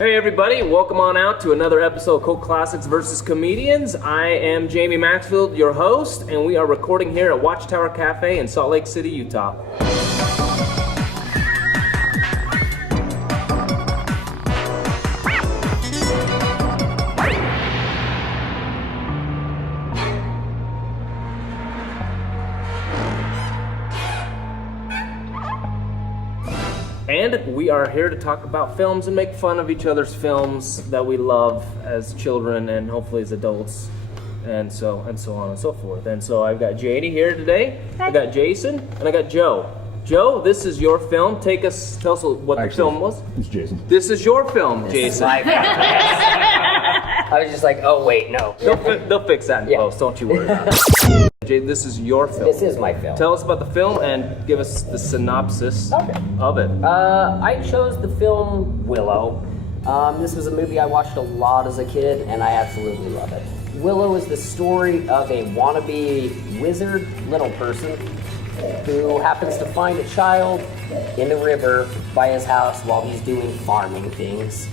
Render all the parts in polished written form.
Hey everybody, welcome on out to another episode of Cult Classics vs. Comedians. I am Jamie Maxfield, your host, and we are recording here at Watchtower Cafe in Salt Lake City, Utah. And we are here to talk about films and make fun of each other's films that we love as children and hopefully as adults, and so on and so forth. And so I've got Jady here today. Hi. I got Jason and I got Joe. Joe, this is your film. Tell us what the film was. It's Jason. This is your film, Jason. I was just like, oh wait, no. They'll fix that in post. Don't you worry about it. Jay, this is your film. This is my film. Tell us about the film and give us the synopsis of it. I chose the film Willow. This was a movie I watched a lot as a kid, and I absolutely love it. Willow is the story of a wannabe wizard little person who happens to find a child in the river by his house while he's doing farming things.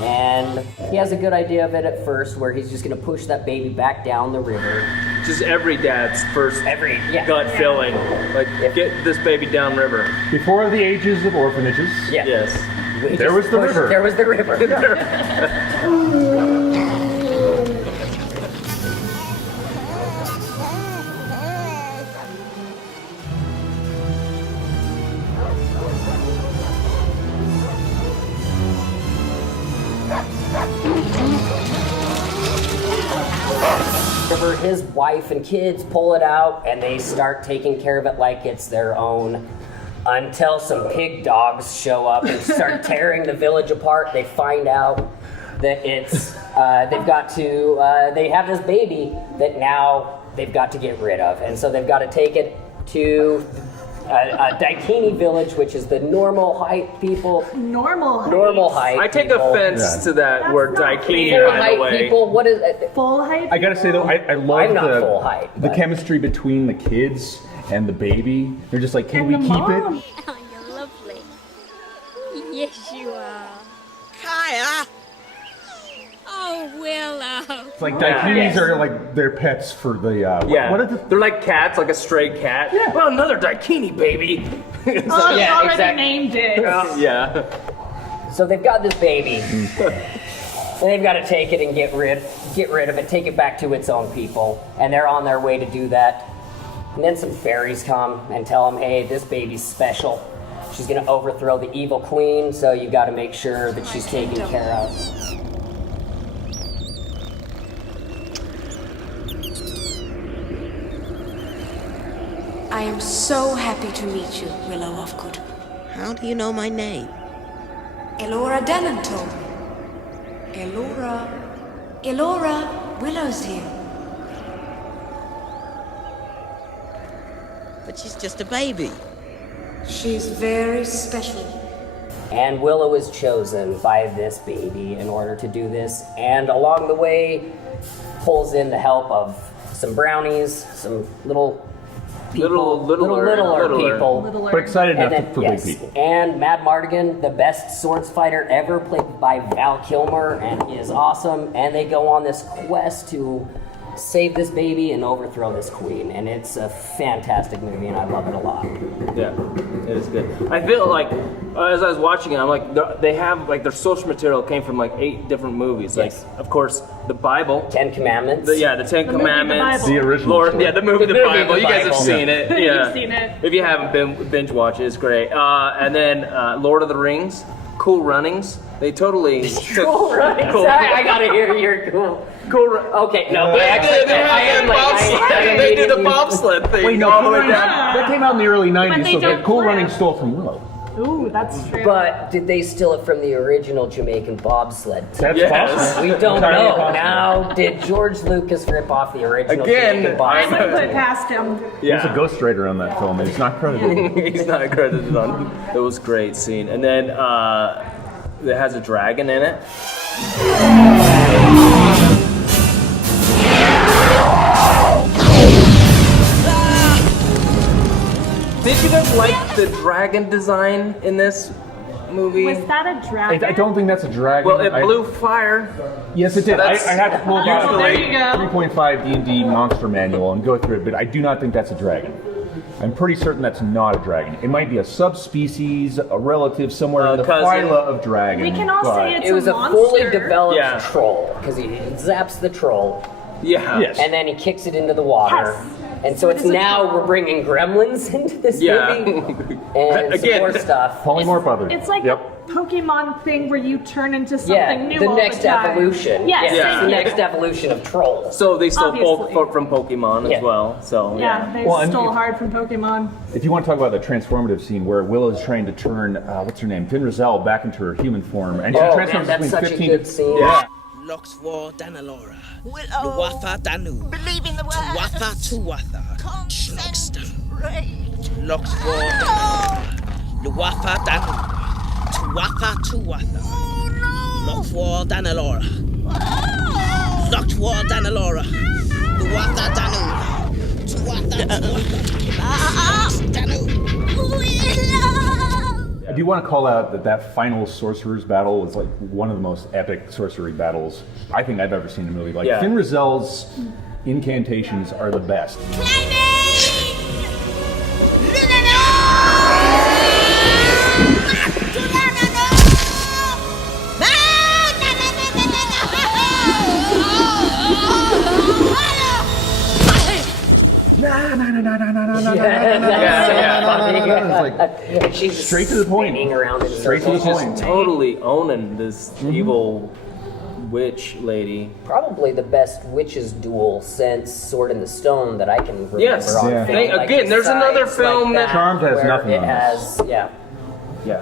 And he has a good idea of it at first, where he's just going to push that baby back down the river. Just every dad's first gut feeling, like get this baby downriver. Before the ages of orphanages. Yeah. Yes. There was the river. There was the river. His wife and kids pull it out and they start taking care of it like it's their own, until some pig dogs show up and start tearing the village apart. They find out that it's they have this baby that now they've got to get rid of, and so they've got to take it to a Daikini village, which is the normal height people. Normal height. I take offense to that word Daikini, by the way. People, what is it? Full height? I gotta say though, I love I'm not full height, the but chemistry between the kids and the baby. They're just like, can we keep it? Oh, you're lovely. Yes, you are. Kaya! Oh, Willow. It's like Daikinis are like their pets for the what are the they're like cats, like a stray cat. Yeah. Well, another Daikini baby. You already named it. Yeah. So they've got this baby. And they've got to take it and get rid of it, take it back to its own people. And they're on their way to do that. And then some fairies come and tell them, hey, this baby's special. She's going to overthrow the evil queen, so you got to make sure that she's taken care of. I am so happy to meet you, Willow Ufgood. How do you know my name? Elora Denon told me. Elora, Willow's here. But she's just a baby. She's very special. And Willow is chosen by this baby in order to do this, and along the way pulls in the help of some brownies, some little people, littler people. But excited enough And then, for big people. And Mad Mardigan, the best swords fighter ever, played by Val Kilmer, and he is awesome. And they go on this quest to save this baby and overthrow this queen. And it's a fantastic movie, and I love it a lot. Yeah, it is good. I feel like, as I was watching it, I'm like, they have, like, their source material came from, like, 8 different movies. Yes. Like, of course, the Bible. 10 Commandments. The 10 Commandments. The original Lord, story. the movie The Bible. You guys have Bible. seen it. Yeah. You've seen it. If you haven't, binge watch it. It's great. And then Lord of the Rings, Cool Runnings. They totally took... Cool Runnings. I gotta hear your cool. Okay, no, They did the bobsled thing. Wait, no, all the Cool way Runnings, down. that came out in the early 90s, they so don't Cool flip. Runnings stole from Willow. Ooh, that's true. But did they steal it from the original Jamaican bobsled? That's Yes. possible. We don't Entirely know. possible. Now, did George Lucas rip off the original Again, Jamaican I bobsled? would put it past him. There's a ghostwriter on that film, and he's not credited. He's not credited on. It was a great scene. And then it has a dragon in it. Did you guys like the dragon design in this? that movie. Was that a dragon? I don't think that's a dragon. Well, it blew fire. Yes, it did. I That's had to pull out Oh, there you go. 3.5 D&D monster manual and go through it, but I do not think that's a dragon. I'm pretty certain that's not a dragon. It might be a subspecies, a relative somewhere in the cousin. phyla of dragon. We can all but- say it's It was a monster. fully developed Yeah. troll because he zaps the troll Yeah. Yes. and then he kicks it into the water. Yes. And so it's It is a now troll. we're bringing gremlins into this Yeah. movie and some Again, more stuff. Polymorph other. It's like Yep. a Pokemon thing where you turn into something Yeah, new the all next the time. evolution. Yes, Yeah, Yeah. it's the thank you. next evolution of trolls. So they stole Obviously. from Pokemon Yeah. as well. So Yeah, they Well, and stole if- hard from Pokemon. If you want to talk about the transformative scene where Willow is trying to turn, what's her name, Finn Rizal back into her human form, and she Oh man, transforms that's between such a 15 good scene. Yeah. Loxwar Danalora. Willow, Luwafa Danu. believe in the word. Tuwatha Tuwatha. Concentrate. Loxwar Danalora. Luwafa Danu. Tuwatha Tuwatha. Oh no! Loxwar Danalora. Loxwar Danalora. Luwafa Danu. Tuwatha Tuwatha. Danu. Willow! I do want to call out that final sorcerer's battle was like one of the most epic sorcery battles I think I've ever seen in a movie. Like Yeah. Finn Rizal's incantations are the best. And she's just Straight to the point. spinning around in Straight to the circles. point. Totally owning this evil witch lady. Probably the best witches duel since Sword in the Stone that I can remember Yes. on Yeah. film. Hey, Like, again, there's another besides film that- Charmed has where nothing it on has, yeah. Yeah.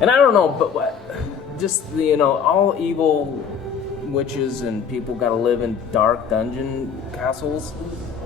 And I don't know, but what, just all evil witches and people got to live in dark dungeon castles.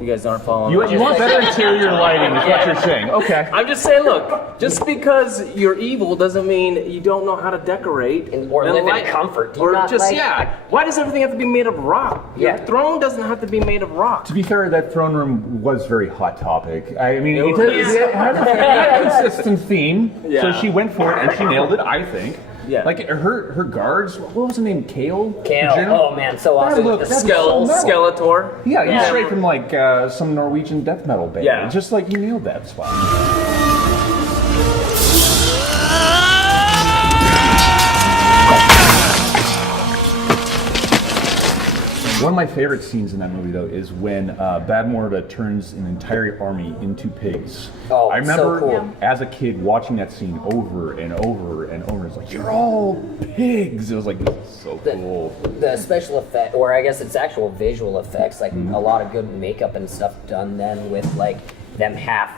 You guys aren't following. You me. want better interior lighting is what you're saying. Okay. I'm just saying, look, just because you're evil doesn't mean you don't know how to decorate Or live in like- comfort. Do you Or not just like- why does everything have to be made of rock? Your Yeah. throne doesn't have to be made of rock. To be fair, that throne room was very hot topic. I mean, It it has a consistent theme, Yeah. so she went for it and she nailed it, I think. Yeah. Like her guards, what was her name? Kale? Kale, The general? oh man, so awesome. look- With the that skulls. was so metal. Skeletor. Yeah, he's Yeah. straight from like some Norwegian death metal band. Yeah. Just like you nailed that spot. One of my favorite scenes in that movie, though, is when Bad Morda turns an entire army into pigs. Oh, I remember so cool. as a kid watching that scene over and over and over. It's like, you're all pigs. It was like, this is so cool. The special effect, or I guess it's actual visual effects, like a lot of good makeup and stuff done then with like them half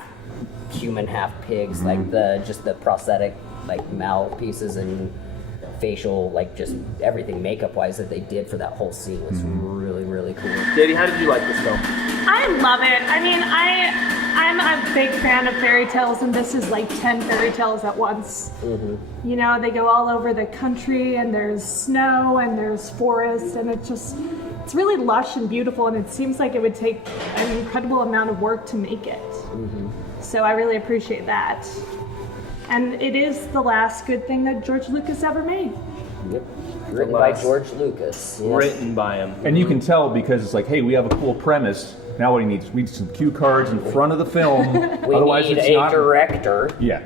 human, half pigs, like the prosthetic like mouthpieces and facial, like just everything makeup wise that they did for that whole scene was really, really cool. Jady, how did you like this film? I love it. I mean, I'm a big fan of fairy tales, and this is like 10 fairy tales at once. You know, they go all over the country, and there's snow, and there's forest, and it's really lush and beautiful, and it seems like it would take an incredible amount of work to make it. So I really appreciate that. And it is the last good thing that George Lucas ever made. Yep. Written by last- George Lucas. Yes. Written by him. And you can tell because it's like, hey, we have a cool premise. Now what he needs? We need some cue cards in front of the film. We Otherwise, need it's a not. director. Yeah.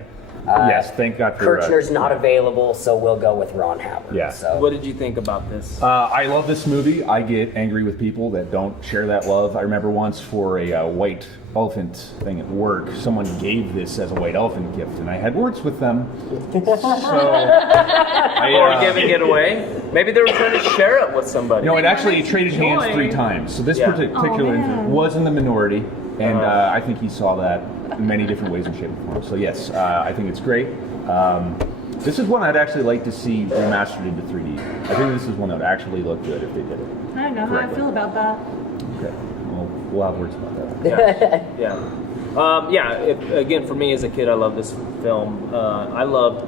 Yes. Thank God for. Kirchner's not available, so we'll go with Ron Howard. Yeah. So. What did you think about this? I love this movie. I get angry with people that don't share that love. I remember once for a white elephant thing at work, someone gave this as a white elephant gift, and I had words with them. Or giving it away? Maybe they were trying to share it with somebody. No, it actually traded hands Joy. 3 times. So this Yeah. particular man. infant was in the minority, and I think he saw that in many different ways and shape and form. So yes, I think it's great. This is one I'd actually like to see remastered into 3D. I think this is one that would actually look good if they did it. I don't know how I Correctly. feel about that. Okay, well, we'll have words about that. Yeah. Again, for me as a kid, I love this film. I loved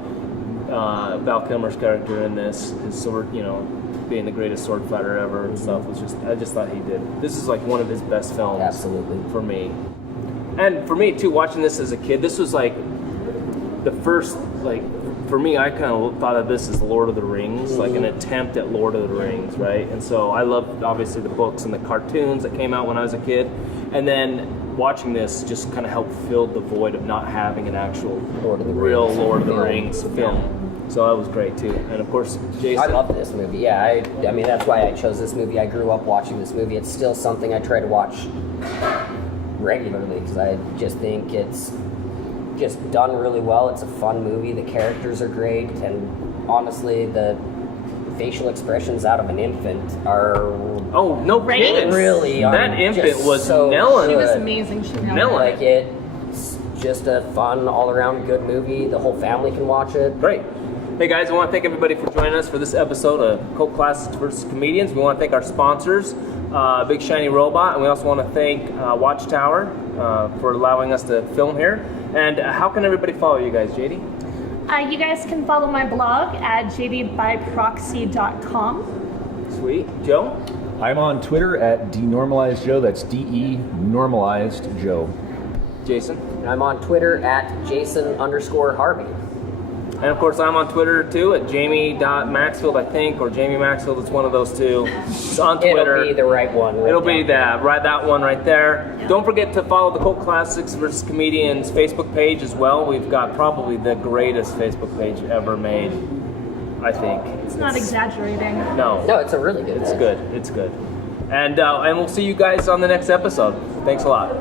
Val Kilmer's character in this. His sword, being the greatest sword fighter ever and stuff I just thought he did. This is like one of his best films. Absolutely. For me. And for me too, watching this as a kid, this was like the first for me, I kind of thought of this as Lord of the Rings, like an attempt at Lord of the Rings, right? And so I loved, obviously, the books and the cartoons that came out when I was a kid. And then watching this just kind of helped fill the void of not having an actual Lord of the Rings film. So that was great, too. And, of course, Jason. I love this movie. Yeah, I mean, that's why I chose this movie. I grew up watching this movie. It's still something I try to watch regularly because I just think it's just done really well. It's a fun movie. The characters are great, and honestly, the facial expressions out of an infant are no kidding. Really, that infant just was so nailing She it. was amazing. She nailed it. Like it's just a fun, all-around good movie. The whole family can watch it. Great. Hey guys, I want to thank everybody for joining us for this episode of Cult Classics vs. Comedians. We want to thank our sponsors, Big Shiny Robot, and we also want to thank Watchtower for allowing us to film here. And how can everybody follow you guys, Jady? You guys can follow my blog at jdbyproxy.com. Sweet. Joe? I'm on Twitter at denormalizedjoe. That's DE normalized Joe. Jason? I'm on Twitter at Jason_Harvey. And of course, I'm on Twitter too at Jamie.Maxfield, I think, or Jamie Maxfield. It's one of those two. It's on Twitter. It'll be the right one. It'll be that one right there. Don't forget to follow the Cult Classics vs. Comedians Facebook page as well. We've got probably the greatest Facebook page ever made, I think. It's not exaggerating. No, it's a really good. It's good. It's good. And we'll see you guys on the next episode. Thanks a lot.